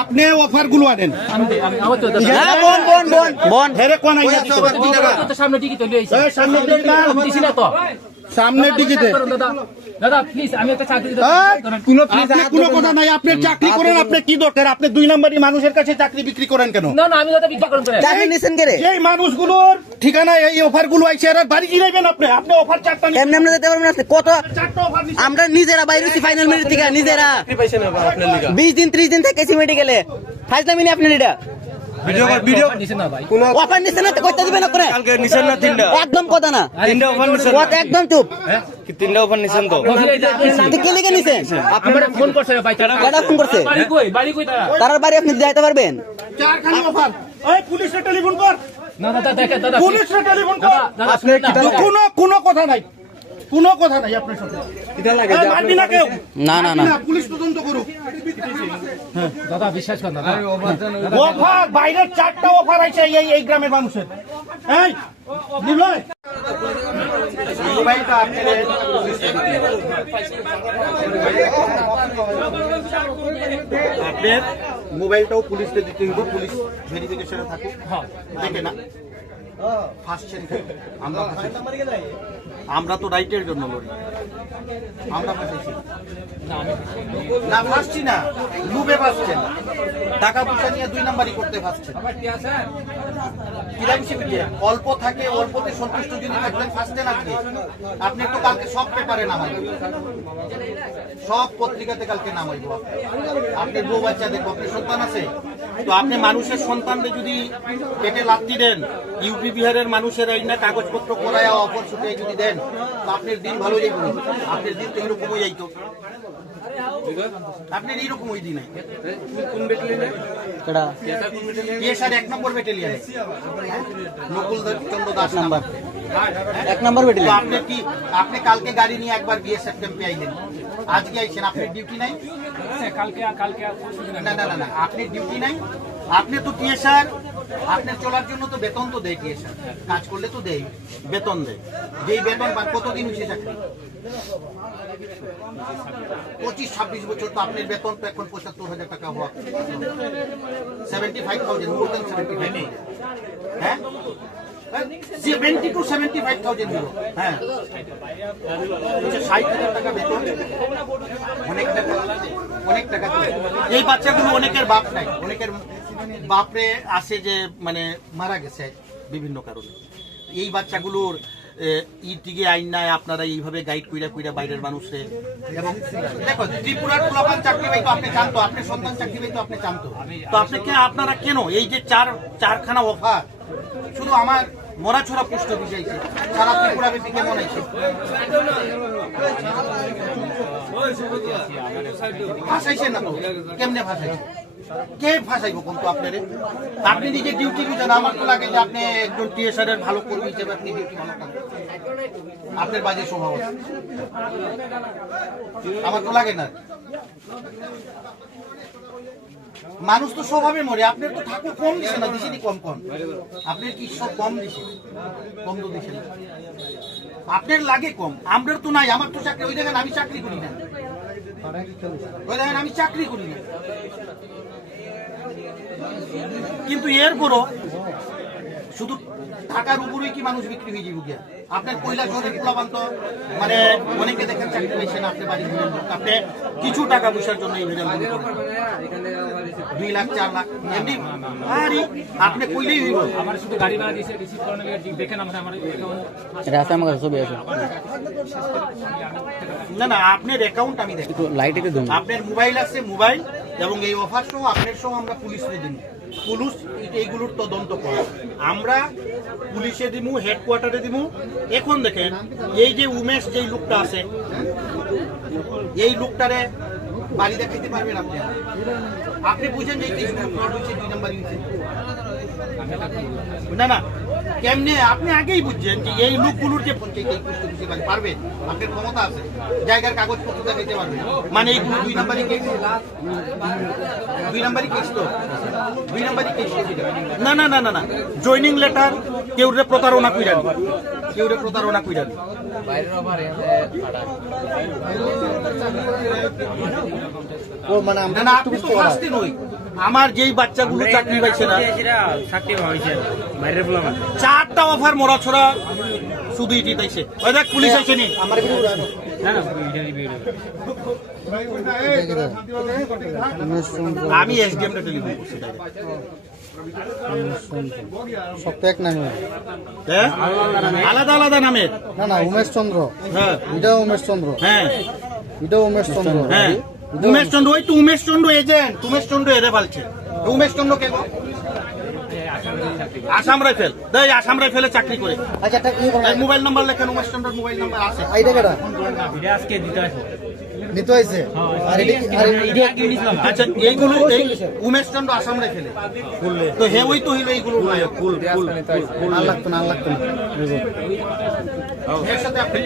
আপনি অফার গুলো আনেন সামনের টিকিটে দাদা প্লিজ আমি একটা চাকরি কোনো কথা নাই। আপনি চাকরি করেন, আপনি কি দরকার? আপনি 2 নম্বরই মানুষের কাছে চাকরি বিক্রি করেন কেন? না আমি দাদা বিক্রি করব না। চাকরি নিছেন কে রে? এই মানুষগুলোর ঠিকানা এই অফার গুলো আইছে, আর বাড়ি গিরাইবেন আপনি। আপনি অফার চারটা কেমনে আমরা যেতে পারবেন না? কত চারটা অফার নিছেন। আমরা নিজেরা বাইরে হচ্ছি ফাইনাল মিনিট থেকে নিজেরা 20 দিন 30 দিন থেকেছি মেডিকেলে ফাইজলামি নি আপনার এটা ভিডিও দিছেন না ভাই। অফার নিছেন না কইতে দিবেন না করে কালকে নিছেন না 3টা একদম কথা না 3টা অফার নিছেন কথা একদম চুপ কি 3টা অফার নিছেন তো তুই কে লিখে নিছেন আপনারা ফোন করছে ভাই তারা কাটা ফোন করছে বাড়ি কই তারা তার বাড়ি আপনি যাইতে পারবেন চারখানি অফার। ওই পুলিশে টেলিফোন কর, না দাদা দেখেন দাদা পুলিশে টেলিফোন কর। দাদা কোনো কথা নাই, কোনো কথা নাই আপনার সাথে। এই মারবি না কেউ? না পুলিশ তদন্ত করুক। দাদা বিশ্বাস করেন দাদা অফার বাইরের 4টা অফার আইছে এই গ্রামের মানুষের। এই নিলয় মোবাইলটা আপনি আপনার মোবাইলটাও পুলিশকে দিতে হইব, পুলিশ ভেরিফিকেশনে থাকুক। দেখে না ফাঁসছেন কেন? আমরা তো রাইটের জন্য লড়ি। আমরা ফাঁসেছি না, ফাঁসছি না, লুবে ফাঁসছেন। টাকা পয়সা নিয়ে 2 নাম্বারই করতে ফাঁসছেন। অল্প থাকে, অল্পতে সন্তুষ্ট যদি থাকবেন ফাঁসতেন আজকে। আপনি তো কালকে সব পেপারে নামাইবেন, সব পত্রিকাতে কালকে নামাইব। আপনি বউ বাচ্চা দেখবো, আপনার সন্তান আছে তো আপনি মানুষের সন্তানদের যদি পেটে লাত্তি দেন, ইউপি বিহারের মানুষের এই না কাগজপত্র করায় অপর ছুটে যদি দেন, তো আপনার দিন ভালো যাইব। আপনার দিন তো এরকম হয়ে যাইতো, আপনার এইরকম ওই দিন কোন ব্যাটালিয়নে? এক নম্বর ব্যাটালিয়নে নকুল চন্দ্র দাস নাম্বার 1 নম্বর ব্যাটালিয়ন। আপনি কি আপনি কালকে গাড়ি নিয়ে একবার বিএসএফ ক্যাম্পে আইলেন, আজকে আইছেন, আপনার ডিউটি নাই? কালকে না আপনি ডিউটি নাই। আপনি তো টিএসআর, আপনার চলার জন্য তো বেতন তো দেয় টিএসআর, কাজ করলে তো দেয়, বেতন দেয়। যেই বেতন পান, কতদিন হয়েছে চাকরি? 25-26 বছর। তো আপনার বেতন তো এখন 75,000 টাকা হওয়া, 75,000, মোর দেন 75,000। হ্যাঁ 70 to 75,000 euro। হ্যাঁ 60,000 টাকা বেতন, অনেক টাকা। এই বাচ্চাগুলো অনেকের বাপ নাই, অনেকের বাপরে আসে যে মানে মারা গেছে বিভিন্ন কারণে। এই বাচ্চাগুলোর ইটিকে আইন নাই, আপনারা এইভাবে গাইড কইরা বাইরের মানুষে। এবং দেখো ত্রিপুরার পোলাপান চাকরি পাইতো আপনি জানতো, আপনার সন্তান চাকরি পাইতো আপনি জানতো, তো আপনারা কেন এই যে চারখানা অফার শুধু আমার মরাছড়া পুষ্ট বিষয়ছে, সারা ত্রিপুরা ব্যাপী কেমন আছে? ভাসাইছেন না তো, কেমনে ভাসাইছেন? কে ফাঁসাইব কোন? তো আপনারে আপনি নিজে ডিউটি বুঝেন। আমার তো লাগে যে আপনি একজন টিএসআর এর ভালো কর্মী হিসেবে আপনি ডিউটি ভালো করেন, আপনার বাজে স্বভাব আছে, আমার তো লাগে না। মানুষ তো স্বভাবে মরে, আপনার তো ঠাকুর কম দিছে না, দিছেনি কম। আপনার কি সব কম দিছে? কম তো দিছে না, আপনার লাগে কম, আমার তো নাই। আমার তো চাকরি, ওই দেখেন আমি চাকরি করি না, ওই দেখেন আমি চাকরি করি না, কিন্তু এরপরও শুধু টাকার উপরেই কি মানুষ বিক্রি হয়ে যাবে? আপনার কৈলাসহরের প্লাবান্ত মানে অনেকে দেখেন চাকরি পেয়েছেন, আপনি বাড়ি আপনি কিছু টাকা পয়সার জন্য 2 লাখ 4 লাখ এমনি আরে আপনি কইলেই হইব। আমার শুধু গাড়ি ভাড়া দিয়েছে, রিসিভ করানো দেখেন আমার না আপনার অ্যাকাউন্ট আমি দেখি, আপনার মোবাইল আছে, মোবাইল এবং এই অফার সহ আপনার সহ আমরা পুলিশে দিন, পুলিশ এইগুলোর তদন্ত করে আমরা পুলিশে দিমু, হেডকোয়ার্টারে দিমু। এখন দেখেন এই যে উমেশ যেই লোকটা আছে, এই লোকটারে বাড়ি দেখাইতে পারবেন আপনি? আপনি বুঝেন যে 2 নাম্বার না কেমনে? আপনি আগেই বুঝছেন যে এই লোকগুলোর যে পারবেন, আপনার ক্ষমতা আছে, জায়গার কাগজপত্র দেখাইতে পারবেন, মানে এইগুলো 2 নাম্বারই কেস, 2 নাম্বারই কেস তো 2 নাম্বারই কেস। না জয়নিং লেটার কেউ প্রতারণা কইরা কেউ প্রতারণা কইরা নি। ও মানে আমরা না না আপনি তো ফার্স্টে নই আমার যেই বাচ্চাগুলো চাকরি পাইছে না চারটা অফার মরা ছড়া শুধু ইটি তাইছে ওই দেখ পুলিশ আইছে নি আমার ভিডিও আমি এসডিএম টা টেলিফোন করছি সব এক নামে হ্যাঁ আলাদা আলাদা নামে না না উমেশ চন্দ্র হ্যাঁ এটা উমেশ চন্দ্র হ্যাঁ এটা উমেশ চন্দ্র হ্যাঁ উমেশ চন্দ্র ওই তো উমেশ চন্দ্র এজেন্ট উমেশ চন্দ্র এরে বলছে উমেশ চন্দ্র কে গো আসাম রাইফেল দেই আসাম রাইফেলে চাকরি করে আচ্ছা একটা ই করো এই মোবাইল নাম্বার লেখেন উমেশ চন্দ্রের মোবাইল নাম্বার আছে আইডা কেডা এটা আজকে দিতে আসবো নিতে হইছে আর আচ্ছা এইগুলো এই উমেশ চন্দ্র আসাম রাইফেলে তো হে ওই তো হইলো এইগুলো নায়ক ফুল আর লাগতো না এর সাথে আপনি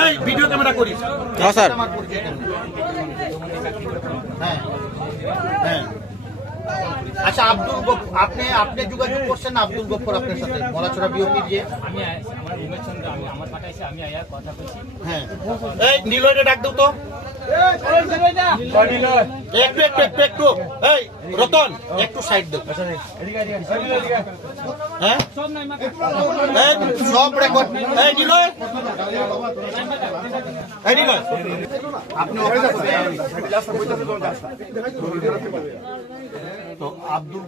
এই ভিডিও ক্যামেরা করিস হ্যাঁ স্যার আমার পরিচয় কেমন? হ্যাঁ হ্যাঁ আচ্ছা আব্দুল আপনি যোগাযোগ করছেন আব্দুল গফর আপনার সাথে মলাছড়া বিওপির যে আমি আমার উমেশ চন্দ্র আমি আমার পাঠাইছি আমি আয়া কথা কইছি হ্যাঁ এই নিলয়টা ডাক দাও তো একটু এই রতন একটু সাইড দাও হ্যাঁ এই সব রেকর্ড এই নিলয় আপনি তো আব্দুল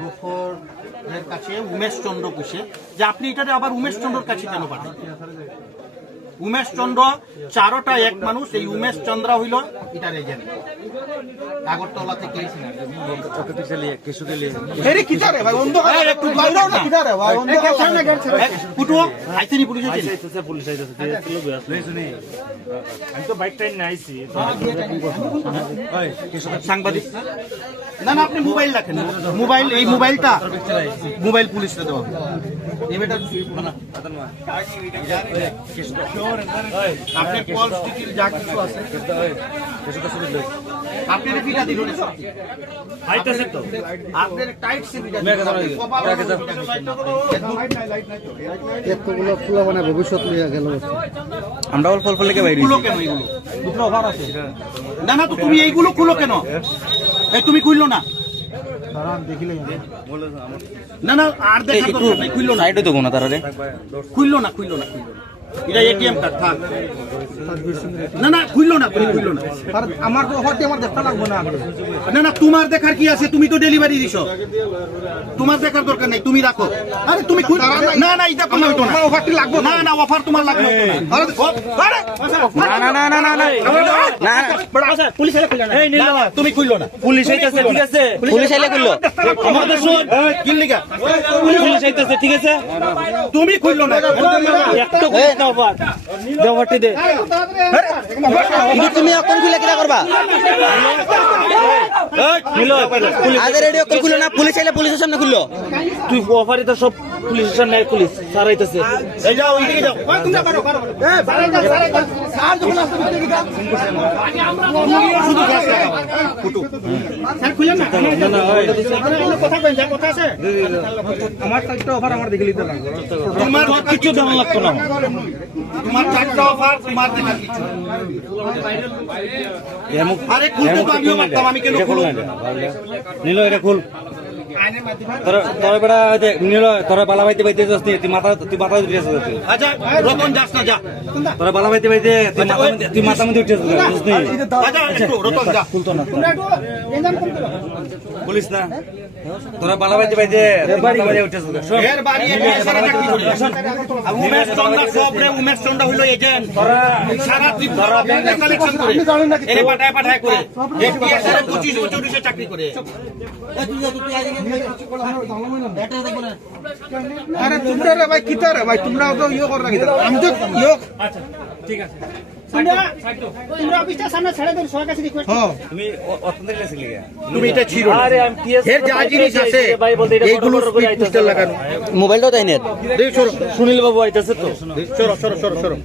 গফরের কাছে উমেশ চন্দ্র কুশে যে আপনি এটাতে আবার উমেশ চন্দ্রর কাছে কেন পাঠান উমেশ চন্দ্র চারোটা এক মানুষ এই উমেশ চন্দ্র হইল এটার এজেন্ট আগরতলা থেকে সাংবাদিক না না আপনি মোবাইল রাখেন মোবাইল এই মোবাইলটা মোবাইল পুলিশে দেওয়া আপনার কল স্টিকির যা কিছু আছে আপনার ভিটা দিল না আপনার টাইট সে ভিটা এতগুলো ফুলা মানে ভবিষ্যৎ লইয়া গেল আমরা অল্প অল্প লেগে বাইরে খুলো কেন এইগুলো দুটো অফার আছে না না তো তুমি এইগুলো খুলো কেন এই তুমি খুললো না না না আর দেখা দরকার নাই খুললো না সাইডে দেবো না তারা রে খুললো না এটা এটিএম কার্ড থাক না না খুললো না তুমি খুললো না আর আমার তো অফারটি আমার দেখতে লাগবে না না না তোমার দেখার কি আছে তুমি তো ডেলিভারি দিছো তোমার দেখার দরকার নাই তুমি রাখো আরে তুমি না না এটা কোনো হতো না অফারটি লাগবে না না অফার তোমার লাগবে না না না না না না পুলিশ এলে খুললো না এই নিল না তুমি খুললো না পুলিশ আইতাছে ঠিক আছে পুলিশ আইলে করলো আমাদের শোন কি লিগা পুলিশ আইতাছে ঠিক আছে তুমি খুললো না একটা কইছ না অফার দেওয়াটি দে কিন্তু তুমি অকন খুলে কিরা করবা নিলো আজ রেডি অকন খুলো না পুলিশ আইলে পুলিশের সামনে খুললো তুই অফারে তো সব পুলিশের সামনে পুলিশ স্যার আইতাছে এই যাও ওইদিকে যাও শুধু গ্যাস লাগাও ফুটু স্যার খুলেন না কথা কইন যা কথা আছে আমার চারটা অফার আমার দেখে নিতে লাগবে তোমার কিছু দেওয়া লাগতো না তোমার চারটা অফার তোমার দেখা কিছু আরে খুলতে তো আমিও পারতাম আমি কেন খুলবো নিল এটা খুল তোর বেড়া নিল তোরা বালা বাইতে বাইতে যাস নি তুই মাথা উঠে যাস আচ্ছা রতন যাস না যা তোরা বালা বাইতে বাইতে তুই মাথা মধ্যে উঠে যাস নি আচ্ছা একটু রতন যা খুলতো না পুলিশ না তোরা বালা বাইতে বাইতে মাথা মধ্যে উঠে যাস এর বাড়ি এর সারা চাকরি করি আর উমেশ চন্দ্র সবরে উমেশ চন্দ্র হইলো এজেন্ট সারা ত্রিপুরা ব্যাংকে কালেকশন করে এরে পাঠায় করে এফপিএস এর 25 বছর ধরে চাকরি করে আরে তোমরা রে ভাই কিতা রে ভাই তোমরা তো ইয়ে কর রাখি আমি তো ইয়ে আচ্ছা ঠিক আছে তোমরা অফিসটা সামনে ছেড়ে দেন সবার কাছে রিকোয়েস্ট হ্যাঁ তুমি অত্যন্ত গেছে কি তুমি এটা ছিল না আরে আমি পিএস এর যা জিনিস আছে এইগুলো স্পিড পোস্টার লাগানো মোবাইলটাও তাই নেট দেই সরো সুনীল বাবু আইতাছে তো সরো